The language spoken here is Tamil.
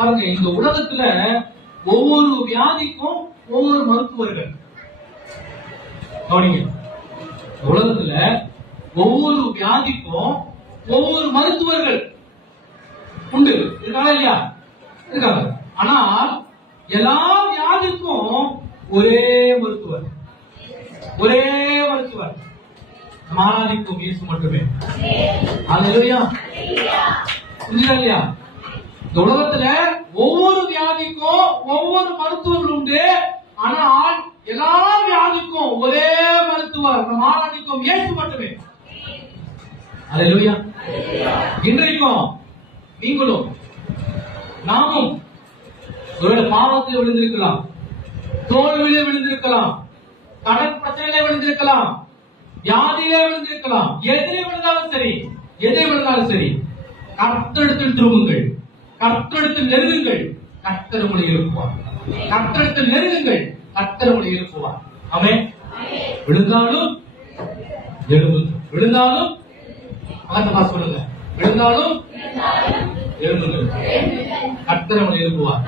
பாருங்க, இந்த உலகத்துல ஒவ்வொரு வியாதிக்கும் ஒவ்வொரு மருத்துவர்கள். கவனிங்க, உலகத்துல ஒவ்வொரு வியாதிக்கும் ஒவ்வொரு மருத்துவர்கள் உண்டு. இருக்காங்க இல்லையா? இருக்காங்க. ஆனால் எல்லா வியாதிக்கும் ஒரே மருத்துவர், ஒரே மருத்துவர், ஆராதிக்கும் இயேசு மட்டுமே. அல்லேலூயா. புரியுதா இல்லையா? இந்த உலகத்துல ஒவ்வொரு வியாதிக்கும் ஒவ்வொரு மருத்துவர்கள் உண்டு. ஆனால் எல்லா வியாதிக்கும் ஒரே மருத்துவர், நம் ஆராதிக்கும் இயேசு மட்டுமே. அல்லேலூயா. இன்றைக்கும் நீங்களும் நாமும் ஒருவேளை பாவத்தில் விழுந்திருக்கலாம், தோல்வியிலே விழுந்திருக்கலாம், கடன் பிரச்சனையிலே விழுந்திருக்கலாம், வியாதியிலே விழுந்திருக்கலாம். எதிரே விழுந்தாலும் சரி, எதிரே விழுந்தாலும் சரி, கர்த்தரிடத்தில் திரும்புங்கள், கர்த்தரிடத்தில் நெருங்குங்கள், கர்த்தர் உங்களை எழுப்புவார். கர்த்தரிடத்தில் நெருங்குங்கள், கர்த்தர் உங்களை எழுப்புவார். ஆமென். விழுந்தாலும் எழும்புங்கள், விழுந்தாலும் பக்கத்துல சொல்லுங்க, விழுந்தாலும் எழும்புங்கள், கர்த்தர் உங்களை எழுப்புவார்.